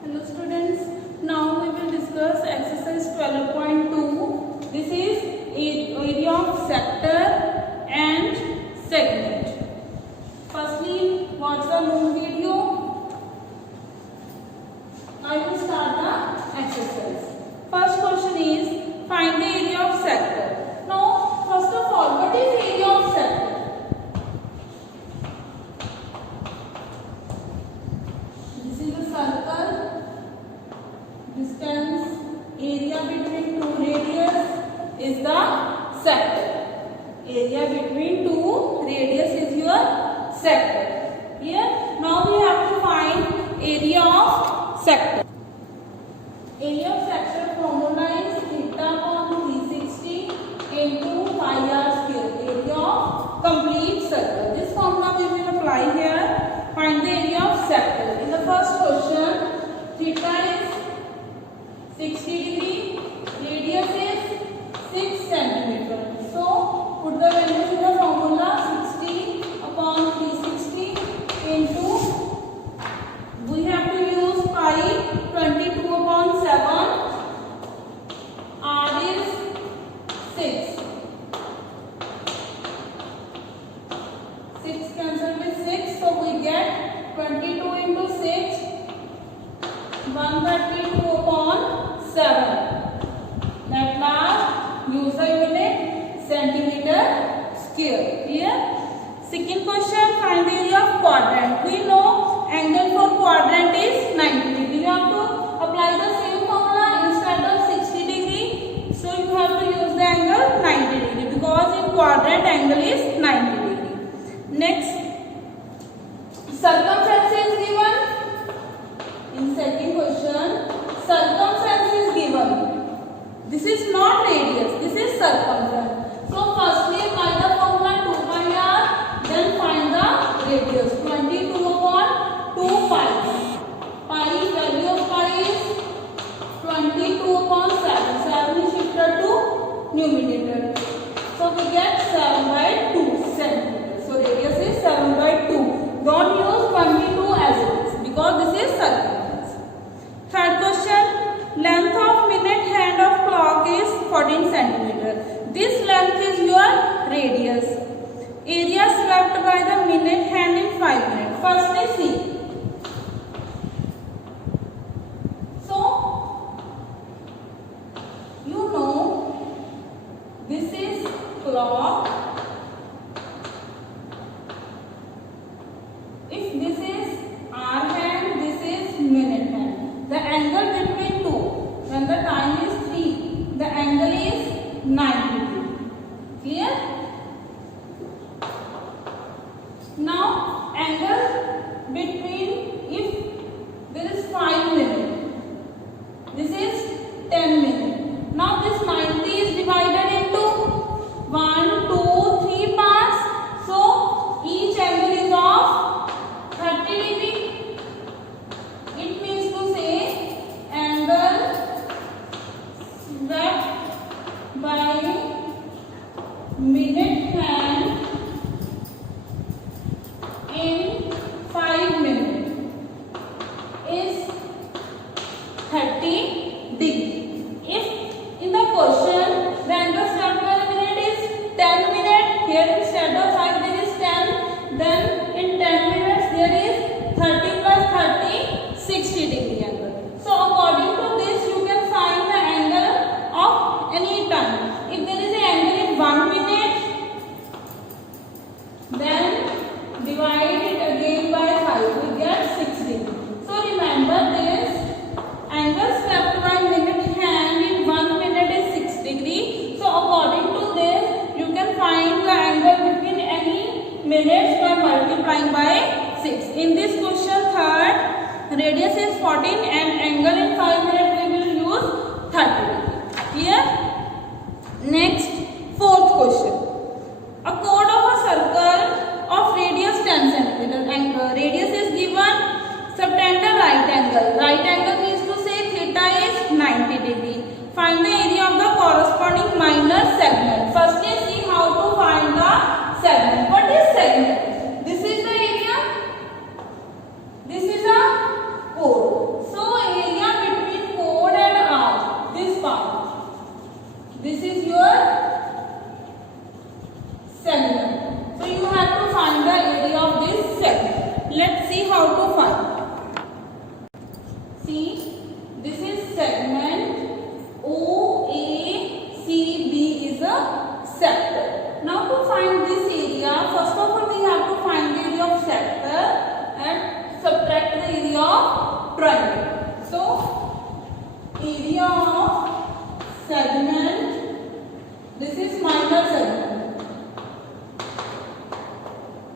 Hello students, now we will discuss exercise 12.2. This is area of sector and segment. Firstly, watch the long video. I will start the exercise. First question is find the area of sector. Now, first of all, what is area of sector? This is a circle. Distance, area between two radius is the sector. Area between two radius is your sector. Here, now we have to find area of sector. Area of sector formula is theta upon 360 into pi r square. Area of complete circle. This formula we will apply here. Find the area of sector. In the first question, theta is 60 degree, radius is 6 centimeter. So, put the values in the formula 60 upon 360 into, we have to use pi 22 upon 7, r is 6. 6 cancel with 6, so we get 22 into 6, 132 upon 7. At last, use the unit centimeter square. Here, second question, find the area of quadrant. We know angle for quadrant is 90 degree. You have to apply the same formula instead of 60 degree. So you have to use the angle 90 degree because in quadrant angle is 90 degree. Next, circumference is given. In second question, circumference is given. This is not radius, this is circumference. So firstly apply the formula 2 pi r, then find the radius 22 upon 2 pi. Pi, value of pi is 22 upon 7. 7 is shifted to numerator. So we get 7 by 2 centimeters. So radius is 7 by 2. Don't use 22 as it is because this is circumference. Third question, length of minute hand of clock is 14 centimeter. This length is your radius. Area swept by the minute hand in 5 minutes. Firstly see. So, you know, this is clock. If this is hour hand, this is minute hand. The angle between two, when the time is 3, the angle is 90 degree. Clear? Now, angle between, if there is 5 minutes, this is 10 minutes. Now, this 90 is divided into 1, 2, 3 parts. So, each angle is of 30 degree. It means to say angle swept by minute hand in 5 minutes is 30 degree. If in the question the angle swept by the minute is 10 minutes, here instead of 5 there is 10, then in 10 minutes there is 30 plus 30, 60 degree angle. So according to this you can find the angle of any time. If there is an angle in 1 minute, then divide it again by 5, we get 6 degree. So remember this, angle swept by minute hand in 1 minute is 6 degree. So according to this you can find the angle between any minutes by multiplying by 6. In this question third, radius is 14 and angle in 5 minutes we will use 30 degree. Clear? Next, fourth question. A chord of a circle of radius 10 centimeter and radius is given. Subtend a right angle. Right angle means to say theta is 90 degree. Find the area of the corresponding minor segment. Firstly, see how to find the segment. What is segment? This is the area. This is a chord. So See, this is segment OACB is a sector. Now to find this area, first of all we have to find the area of sector and subtract the area of triangle. So area of segment, this is minor segment,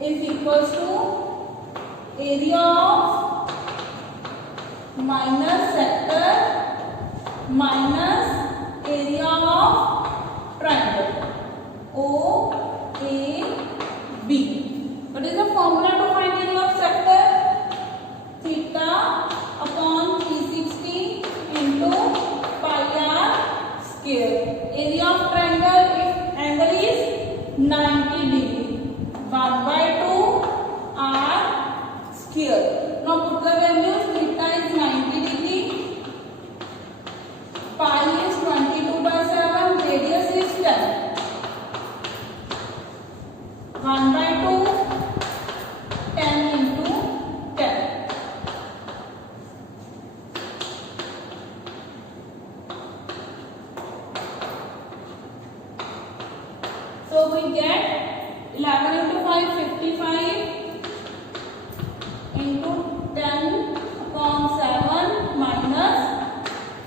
is equals to area of minor sector minus area of triangle OAB. What is the formula to find area of sector? Theta upon 360 into pi r square. Area of triangle, if angle is 90 degree, 1 by 2 r square. Now put the values. Theta is 90 degree, pi is 22 by 7, radius is 10. 1 by 2, 10 into 10. So we get 11 into 5, 55 into 10 upon 7 minus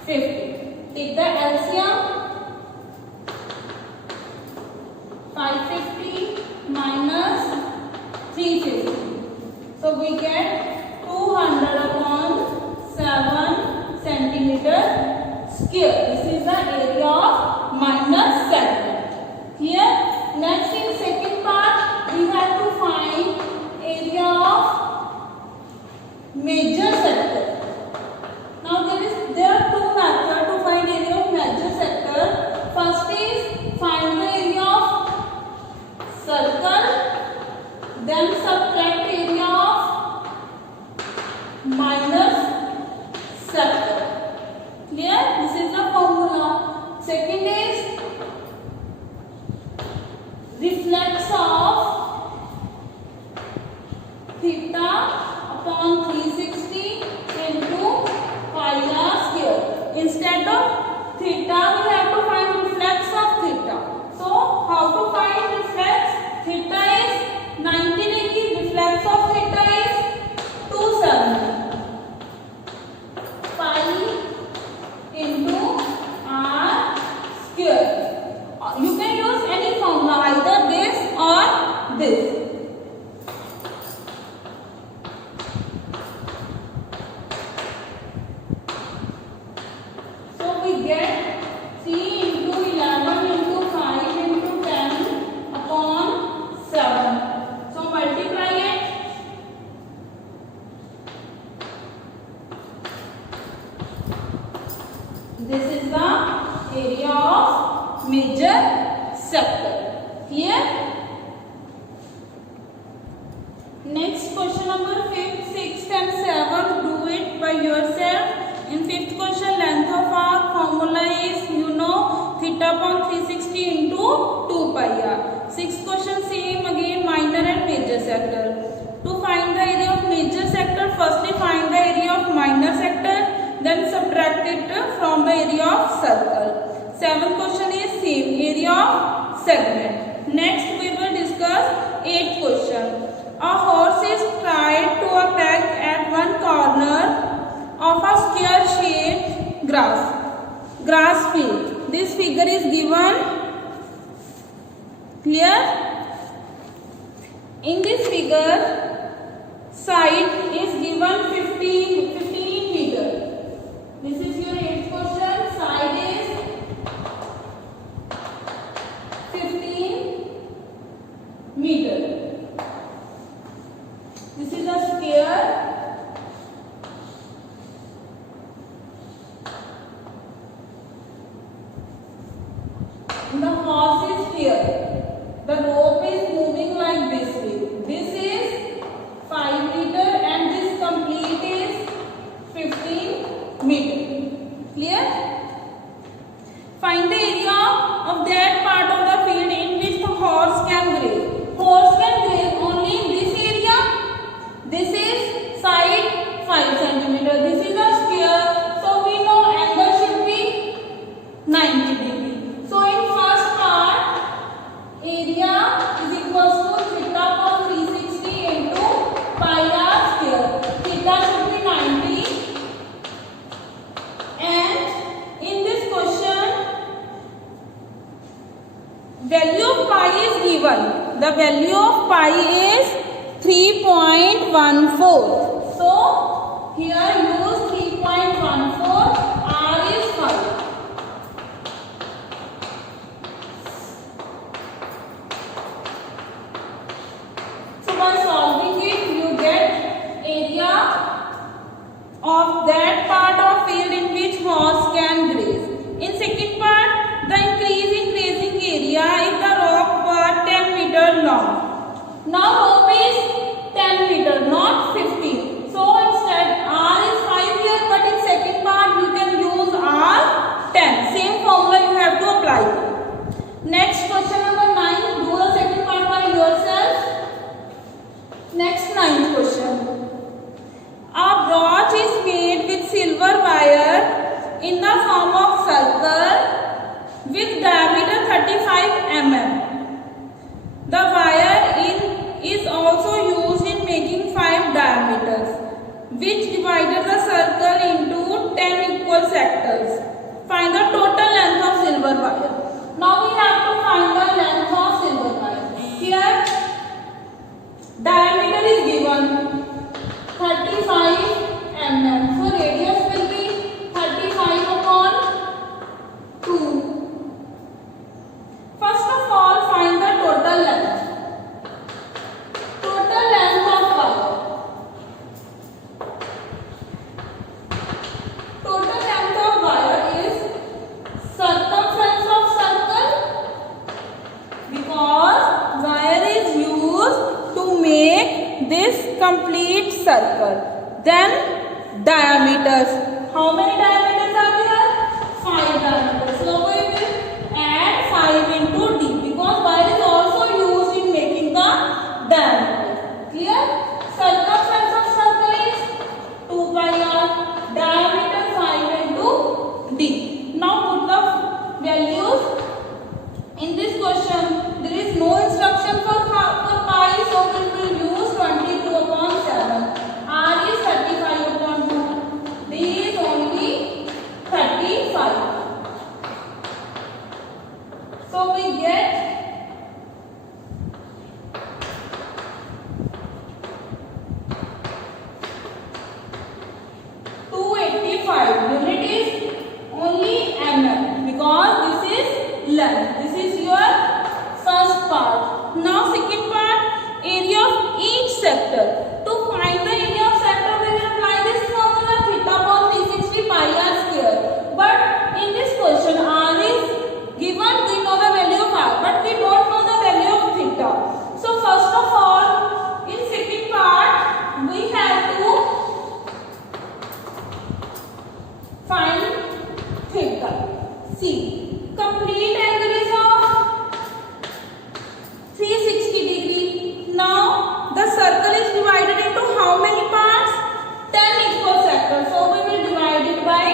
50. Take the LCM. 550 minus 350. So we get 200 upon 7 centimeter square. This is the area of minor segment. Here, next in second part, we have to find area of major sector. Now there are two methods to find area of major sector. First is find the area of circle, then subtract area of minor sector. Clear? This is the formula. Second is reflex of theta upon 360 into pi r square. Instead of theta, we have to find reflex of theta. So, how to find reflex? Theta is 90 degree, reflex of theta is 270. Pi into r square. You can use any formula, either this or this. So we get 3 into 11 into 5 into 10 upon 7. So multiply it. This is the area of major sector. Here. Next question number 5th, 6th and 7th. Do it by yourself. In 5th question, length of arc formula is theta upon 360 into 2 pi r. 6th question same again, minor and major sector. To find the area of major sector, firstly find the area of minor sector, then subtract it from the area of circle. 7th question is same, area of segment. Next we will discuss 8th question. A horse is tied to a peg at one corner of a square shaped grass field. This figure is given. Clear? In this figure, side is given 15 meter. This is your 8th question. Side is 15 meter. This is a square. The horse is here. The rope is moving like this way. This is 5 meter and this complete is 15 meter. Clear? Find the area of that part of the field in which the horse can graze. Horse can graze only in this area. This is side 5 centimeter. This is a square. value of pi is 3.14. So here use 3.14. R is 5. So by solving it, you get area of that part of field in which horse can graze. In second part, the increase in grazing area if the rope were 10 meter long. Now rope is 10 meter, not 15. So instead R is 5 here, but in second part you can use R 10. Same formula you have to apply. Next question number 9. Do the second part by yourself. Next 9th question. A brooch is made with silver wire in the form of circle with diameter 35 mm. The wire is also used in making 5 diameters, which divided the circle into 10 equal sectors. Find the total length of silver wire. Now we have to find the length of silver wire. Here diameter is given 35 mm. So radius will be 35 upon 2. First of all, find the total length. Total length of wire. Total length of wire is circumference of circle, because wire is used to make this complete circle. Then diameters. How many diameters are there? 5 diameters. So we will add 5 into D, because wire is also used in making the diameter. Clear? Circumference of circle is 2 pi r. Diameter 5 into D. Now put the values. In this question, there is no instruction for pi, so we will use 22 upon 7. R is 35 upon 2. D is only 35. So we get 285. Unit is only mm, because this is length. This is your first part. Now second part, area of each sector. To find the area of sector, we will apply this formula theta upon 360 pi r square. But in this question, r is given. We know the value of r, but we don't know the value of theta. So first of all, in second part, we have to find theta. See, complete angle is of 360 degree. Now the circle is divided into how many parts? 10 equal sectors. So we will divide it by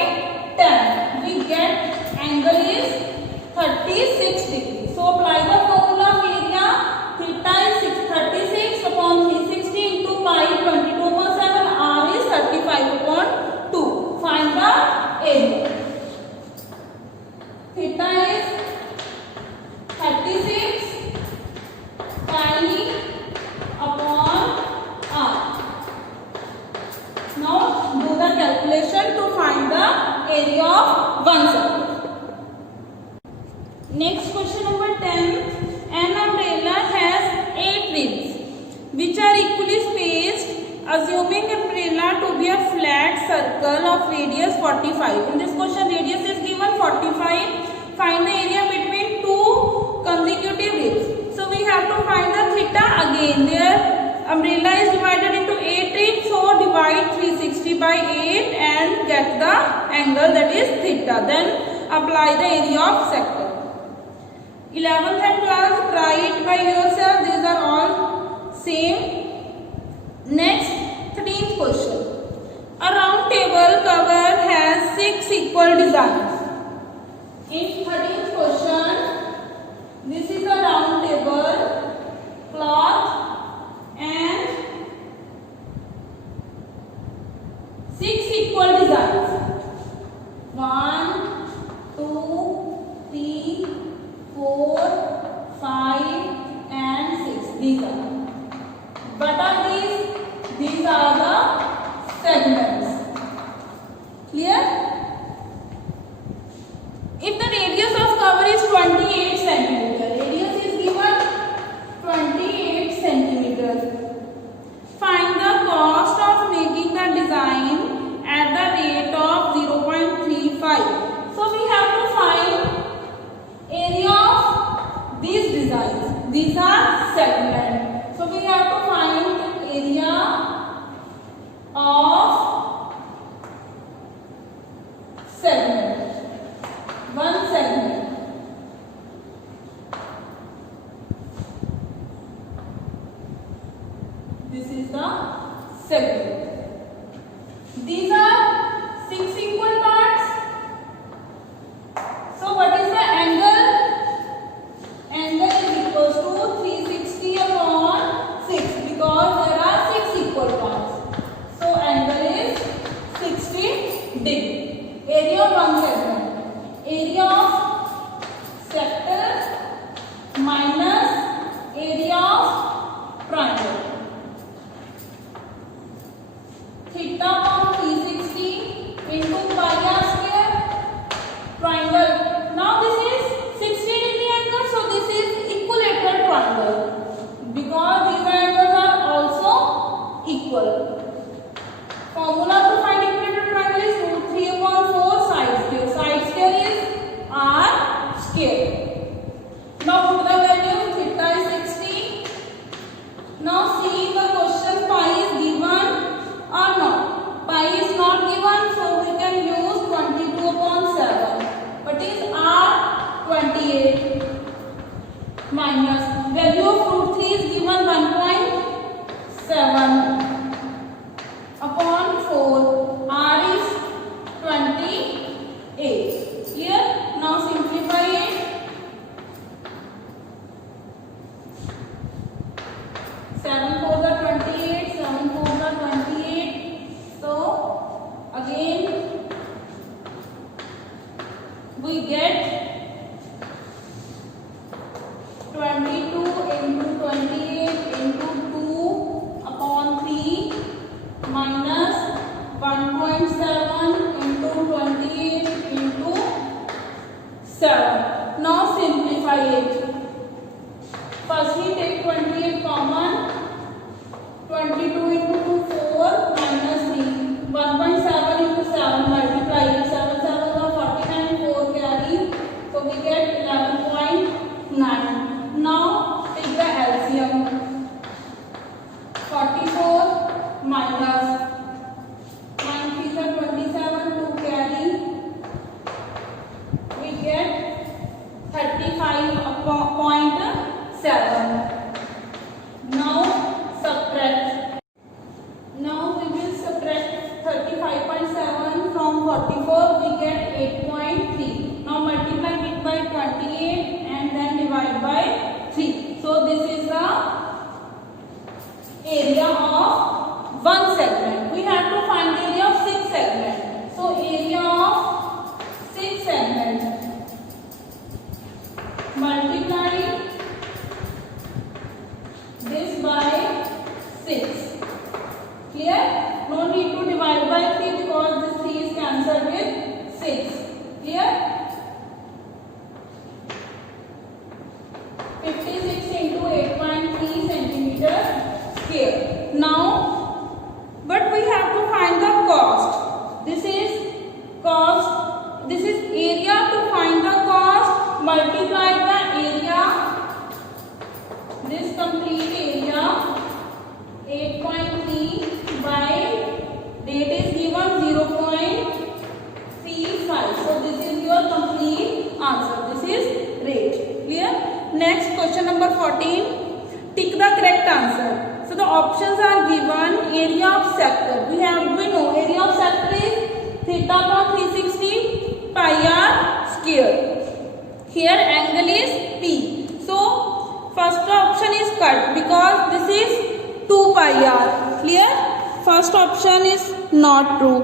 10. We get angle is 36 degree. So apply the formula of area. Theta is 36 upon 360 into pi 22 upon 7. R is 35 upon 2. Find the area. Theta is 36 pi upon r. Now do the calculation to find the area of one circle. Next question number 10. An umbrella has 8 ribs which are equally spaced, assuming umbrella to be a flat circle of radius 45. In this question, radius is given 45. Find the area between two consecutive ribs. So we have to find the theta again. Their umbrella is divided into 8 ribs. So divide 360 by 8 and get the angle, that is theta. Then apply the area of sector. 11th and 12th, try it by yourself. These are all same. Next, 13th question. A round table cover has 6 equal designs. In 13th question, this is a round table, cloth and 6 equal designs. 1, 2, 3, 4, 5 and 6. degree. Area of one segment. Area of sector minus area of triangle. Theta upon 360 into pi r square. Triangle. Now this is 60 degree angle, so this is equilateral triangle because these angles are also equal. Formula to find equilateral triangle is root 3 upon 4 side square. Side square is r square. Now put the value. Theta is 60. Now see the question, pi is given or not. Pi is not given, so we can use 22 upon 7. What is r? 28 minus value of root 3 is given 1.7 upon 4. R is 28. Clear? Now simplify it. 7 4 the 28. 7 4 the 28. So again we get 22 into 28 into 2 upon 3 minus 1.7 into 28 into 7. Now simplify it. First we take 28 common. 22 into 2 4 minus 3. 1.7 into 7 multiply it. 7 7 are 49. 4 carry. So we get 11.9. Now take the LCM. 44 minus 9 3 are 27. 2 carry. We get 35.7. Now subtract. Now we will subtract 35.7 from 44. We get 8.3. Now multiply it by 28 and then divide by 3. So this is the area of one segment. We have to find area of 6 segments. So area of 6 segments. Multiply this by 6. Clear? No need to divide by 3 because this 3 is cancelled with 6. Clear? 56 into 8.3 centimeter square. Now, but we have to find the cost. This is cost. This is area. To find the cost, multiply the area. This complete area 8.3 by rate is given 0.35. So this is your complete answer. This is rate. Clear? Next question number 14. Tick the correct answer. So the options are given. Area of sector. We know area of sector is theta upon 360 pi r square. Here angle is P. So first option is cut because this is 2 pi r. Clear? First option is not true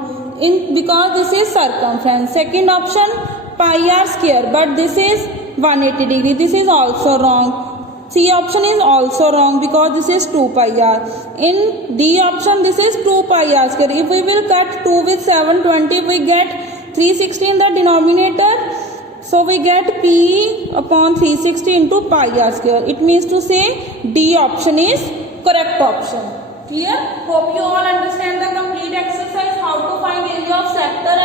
because this is circumference. Second option pi r square, but this is 180 degree. This is also wrong. C option is also wrong because this is 2 pi r. In D option this is 2 pi r square. If we will cut 2 with 720, we get 360 in the denominator. So we get P upon 360 into pi r square. It means to say D option is correct option. Clear? Hope you all understand the complete exercise, how to find area of sector